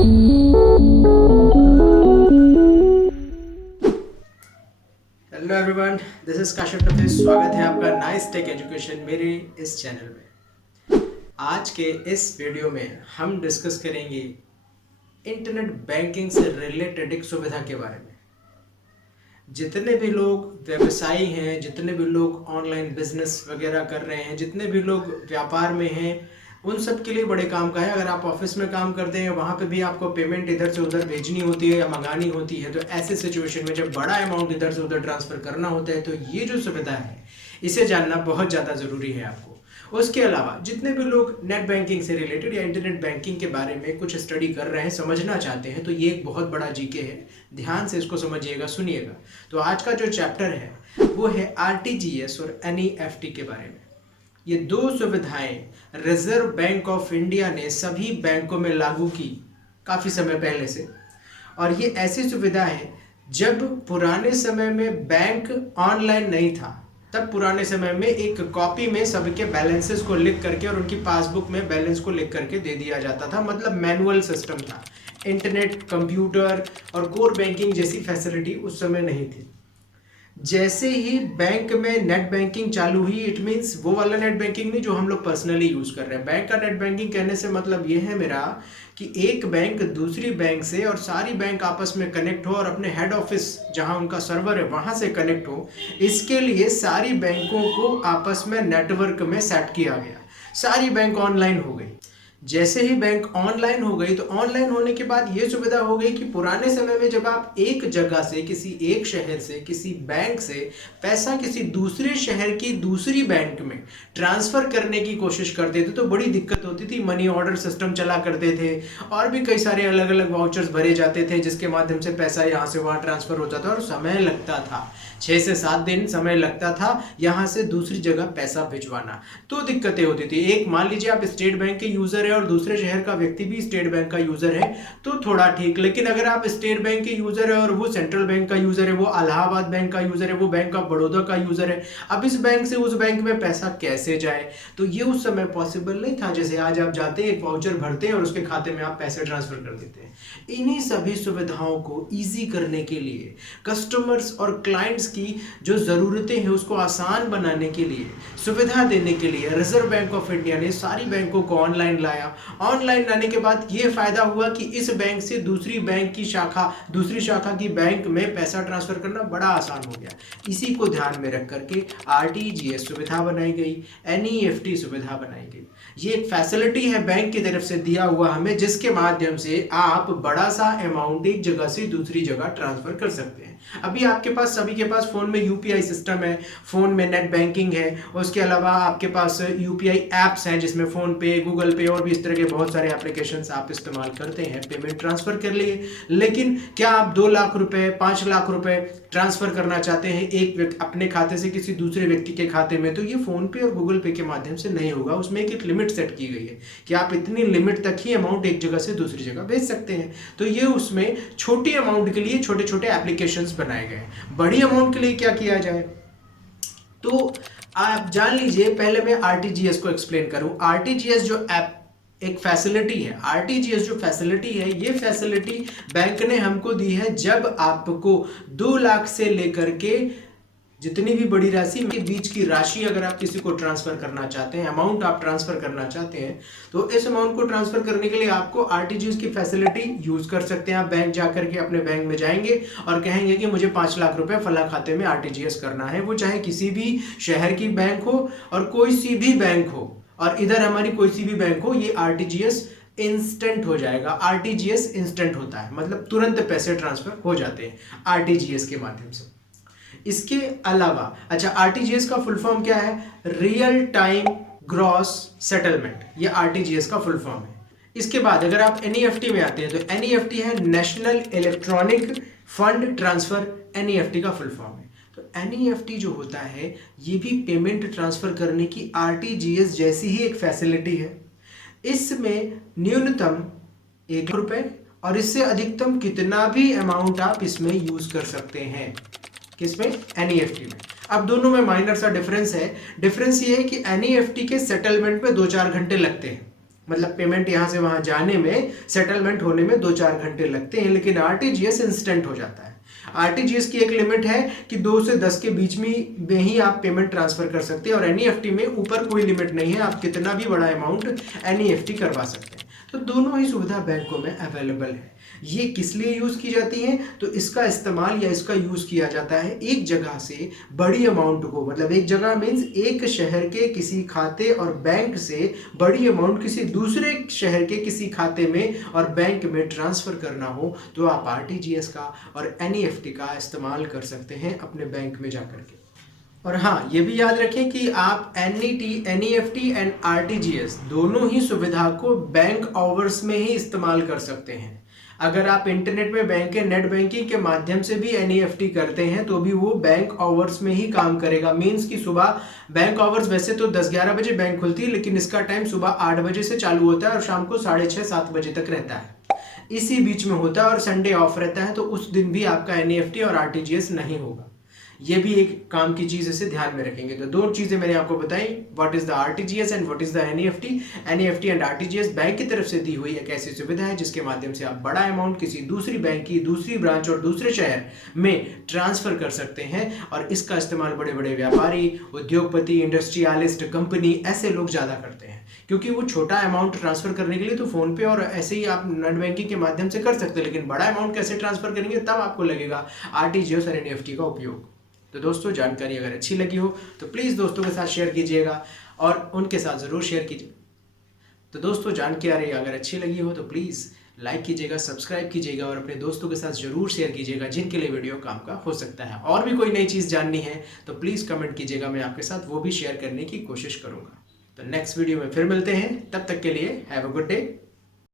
Hello everyone, this is Kashif Nafees. स्वागत है आपका नाइस टेक एजुकेशन मेरे इस चैनल में। आज के इस वीडियो में हम डिस्कस करेंगे इंटरनेट बैंकिंग से रिलेटेड एक सुविधा के बारे में। जितने भी लोग व्यवसायी हैं, जितने भी लोग ऑनलाइन बिजनेस वगैरह कर रहे हैं, जितने भी लोग व्यापार में हैं, उन सब के लिए बड़े काम का है। अगर आप ऑफिस में काम करते हैं, वहाँ पे भी आपको पेमेंट इधर से उधर भेजनी होती है या मंगानी होती है, तो ऐसे सिचुएशन में जब बड़ा अमाउंट इधर से उधर ट्रांसफ़र करना होता है, तो ये जो सुविधा है इसे जानना बहुत ज़्यादा ज़रूरी है आपको। उसके अलावा जितने भी लोग नेट बैंकिंग से रिलेटेड या इंटरनेट बैंकिंग के बारे में कुछ स्टडी कर रहे हैं, समझना चाहते हैं, तो ये एक बहुत बड़ा जीके है। ध्यान से इसको समझिएगा, सुनिएगा। तो आज का जो चैप्टर है वो है आरटीजीएस और एनईएफटी के बारे में। ये दो सुविधाएं रिजर्व बैंक ऑफ इंडिया ने सभी बैंकों में लागू की काफ़ी समय पहले से। और ये ऐसी सुविधा है, जब पुराने समय में बैंक ऑनलाइन नहीं था, तब पुराने समय में एक कॉपी में सबके बैलेंसेस को लिख करके और उनकी पासबुक में बैलेंस को लिख करके दे दिया जाता था। मतलब मैनुअल सिस्टम था। इंटरनेट, कंप्यूटर और कोर बैंकिंग जैसी फैसिलिटी उस समय नहीं थी। जैसे ही बैंक में नेट बैंकिंग चालू हुई, इट मीन्स वो वाला नेट बैंकिंग नहीं जो हम लोग पर्सनली यूज़ कर रहे हैं। बैंक का नेट बैंकिंग कहने से मतलब ये है मेरा कि एक बैंक दूसरी बैंक से और सारी बैंक आपस में कनेक्ट हो और अपने हेड ऑफिस जहां उनका सर्वर है वहां से कनेक्ट हो। इसके लिए सारी बैंकों को आपस में नेटवर्क में सेट किया गया। सारी बैंक ऑनलाइन हो गई। जैसे ही बैंक ऑनलाइन हो गई, तो ऑनलाइन होने के बाद ये सुविधा हो गई कि पुराने समय में जब आप एक जगह से, किसी एक शहर से, किसी बैंक से पैसा किसी दूसरे शहर की दूसरी बैंक में ट्रांसफ़र करने की कोशिश करते थे, तो बड़ी दिक्कत होती थी। मनी ऑर्डर सिस्टम चला करते थे और भी कई सारे अलग अलग वाउचर्स भरे जाते थे, जिसके माध्यम से पैसा यहाँ से वहाँ ट्रांसफ़र होता था और समय लगता था। 6 से 7 दिन समय लगता था यहाँ से दूसरी जगह पैसा भिजवाना। तो दिक्कतें होती थी। एक मान लीजिए आप स्टेट बैंक के यूज़र और दूसरे शहर का व्यक्ति भी स्टेट बैंक का यूजर है, तो थोड़ा ठीक। लेकिन अगर आप स्टेट बैंक के यूजर है और वो सेंट्रल बैंक का यूजर है, वो इलाहाबाद बैंक का यूजर है, वो बैंक ऑफ बड़ौदा का यूजर है, अब इस बैंक से उस बैंक में पैसा कैसे जाए? तो ये उस समय पॉसिबल नहीं था। जैसे आज आप जाते हैं, एक वाउचर भरते हैं और उसके खाते में आप पैसे ट्रांसफर कर देते हैं। इन्हीं सभी सुविधाओं को ईजी करने के लिए, कस्टमर्स और क्लाइंट्स की जो ज़रूरतें हैं उसको आसान बनाने के लिए, सुविधा देने के लिए रिजर्व बैंक ऑफ इंडिया ने सारी बैंकों को ऑनलाइन लाया। ऑनलाइन लाने के बाद ये फायदा हुआ कि इस बैंक से दूसरी बैंक की शाखा, दूसरी शाखा की बैंक में पैसा ट्रांसफर करना बड़ा आसान हो गया। इसी को ध्यान में रख करके आरटीजीएस सुविधा बनाई गई, एनईएफटी सुविधा बनाई गई। ये एक फैसिलिटी है बैंक की तरफ से दिया हुआ हमें, जिसके माध्यम से आप बड़ा सा अमाउंट एक जगह से दूसरी जगह ट्रांसफर कर सकते हैं। अभी आपके पास, सभी के पास फोन में यूपीआई सिस्टम है, फोन में नेट बैंकिंग है, उसके अलावा आपके पास यूपीआई एप्स हैं जिसमें फोन पे, गूगल पे और भी इस तरह के बहुत सारे एप्लीकेशंस आप इस्तेमाल करते हैं पेमेंट ट्रांसफर के लिए। लेकिन क्या आप 2 लाख रुपए, 5 लाख रुपए ट्रांसफर करना चाहते हैं एक व्यक्ति अपने खाते से किसी दूसरे व्यक्ति के खाते में, तो ये फोन पे और गूगल पे के माध्यम से नहीं होगा। उसमें एक लिमिट सेट की गई है कि आप इतनी लिमिट तक ही अमाउंट एक जगह से दूसरी जगह भेज सकते हैं। तो ये उसमें छोटी अमाउंट के लिए छोटे छोटे एप्लीकेशंस बनाए गए हैं। बड़ी अमाउंट के लिए क्या किया जाए, तो आप जान लीजिए। पहले मैं आरटीजीएस को एक्सप्लेन करूं। आरटीजीएस जो ऐप एक फैसिलिटी है, आरटीजीएस जो फैसिलिटी है, ये फैसिलिटी बैंक ने हमको दी है जब आपको 2 लाख से लेकर के जितनी भी बड़ी राशि के बीच की राशि अगर आप किसी को ट्रांसफर करना चाहते हैं, अमाउंट आप ट्रांसफर करना चाहते हैं, तो इस अमाउंट को ट्रांसफर करने के लिए आपको आरटीजीएस की फैसिलिटी यूज कर सकते हैं। आप बैंक जाकर के अपने बैंक में जाएंगे और कहेंगे कि मुझे 5 लाख रुपए फला खाते में आरटीजीएस करना है। वो चाहे किसी भी शहर की बैंक हो और कोई सी भी बैंक हो, और इधर हमारी कोई सी भी बैंक हो, ये आरटीजीएस इंस्टेंट हो जाएगा। आरटीजीएस इंस्टेंट होता है, मतलब तुरंत पैसे ट्रांसफर हो जाते हैं आरटीजीएस के माध्यम से। इसके अलावा, अच्छा, आरटीजीएस का फुल फॉर्म क्या है? रियल टाइम ग्रॉस सेटलमेंट, ये आरटीजीएस का फुल फॉर्म है। इसके बाद अगर आप एनईएफटी में आते हैं, तो एनईएफटी है national electronic fund transfer, NEFT का फुल फॉर्म है। तो एनईएफटी जो होता है, ये भी पेमेंट ट्रांसफर करने की आरटीजीएस जैसी ही एक फैसिलिटी है। इसमें न्यूनतम 1 रुपए और इससे अधिकतम कितना भी अमाउंट आप इसमें यूज कर सकते हैं। किसमें? एनईएफटी में। अब दोनों में माइनर सा डिफरेंस है। डिफरेंस ये है कि एनईएफटी के सेटलमेंट में 2-4 घंटे लगते हैं, मतलब पेमेंट यहाँ से वहाँ जाने में, सेटलमेंट होने में 2-4 घंटे लगते हैं, लेकिन आरटीजीएस इंस्टेंट हो जाता है। आरटीजीएस की एक लिमिट है कि 2 से 10 के बीच में ही आप पेमेंट ट्रांसफर कर सकते हैं, और एनईएफटी में ऊपर कोई लिमिट नहीं है, आप कितना भी बड़ा अमाउंट एनईएफटी करवा सकते हैं। तो दोनों ही सुविधा बैंकों में अवेलेबल है। ये किस लिए यूज़ की जाती है? तो इसका इस्तेमाल या इसका यूज़ किया जाता है एक जगह से बड़ी अमाउंट को, मतलब एक जगह मीन्स एक शहर के किसी खाते और बैंक से बड़ी अमाउंट किसी दूसरे शहर के किसी खाते में और बैंक में ट्रांसफ़र करना हो, तो आप आरटीजीएस का और एनईएफटी का इस्तेमाल कर सकते हैं अपने बैंक में जाकर के। और हाँ, ये भी याद रखें कि आप एनईएफटी एंड आरटीजीएस दोनों ही सुविधा को बैंक आवर्स में ही इस्तेमाल कर सकते हैं। अगर आप इंटरनेट में बैंक के नेट बैंकिंग के माध्यम से भी एनईएफटी करते हैं तो भी वो बैंक आवर्स में ही काम करेगा। मीन्स कि सुबह बैंक आवर्स वैसे तो 10-11 बजे बैंक खुलती है, लेकिन इसका टाइम सुबह 8 बजे से चालू होता है और शाम को 6:30-7 बजे तक रहता है, इसी बीच में होता है, और संडे ऑफ रहता है, तो उस दिन भी आपका एनईएफटी और आरटीजीएस नहीं होगा। ये भी एक काम की चीज़, इसे ध्यान में रखेंगे। तो दो चीज़ें मैंने आपको बताई, what is the RTGS and what is the NEFT. NEFT and RTGS bank की तरफ से दी हुई एक ऐसी सुविधा है जिसके माध्यम से आप बड़ा अमाउंट किसी दूसरी बैंक की दूसरी ब्रांच और दूसरे शहर में ट्रांसफ़र कर सकते हैं, और इसका इस्तेमाल बड़े बड़े व्यापारी, उद्योगपति, इंडस्ट्रियलिस्ट, कंपनी, ऐसे लोग ज़्यादा करते हैं, क्योंकि वो छोटा अमाउंट ट्रांसफ़र करने के लिए तो फ़ोन पे और ऐसे ही आप नेट बैंकिंग के माध्यम से कर सकते हैं, लेकिन बड़ा अमाउंट कैसे ट्रांसफ़र करेंगे तब आपको लगेगा आरटीजीएस और एनईएफटी का उपयोग। तो दोस्तों, जानकारी अगर अच्छी लगी हो तो प्लीज़ दोस्तों के साथ शेयर कीजिएगा और उनके साथ ज़रूर शेयर कीजिए। तो दोस्तों, जानकारी अगर अच्छी लगी हो तो प्लीज़ लाइक कीजिएगा, सब्सक्राइब कीजिएगा और अपने दोस्तों के साथ ज़रूर शेयर कीजिएगा जिनके लिए वीडियो काम का हो सकता है। और भी कोई नई चीज़ जाननी है तो प्लीज़ कमेंट कीजिएगा, मैं आपके साथ वो भी शेयर करने की कोशिश करूँगा। तो नेक्स्ट वीडियो में फिर मिलते हैं, तब तक के लिए हैव अ गुड डे।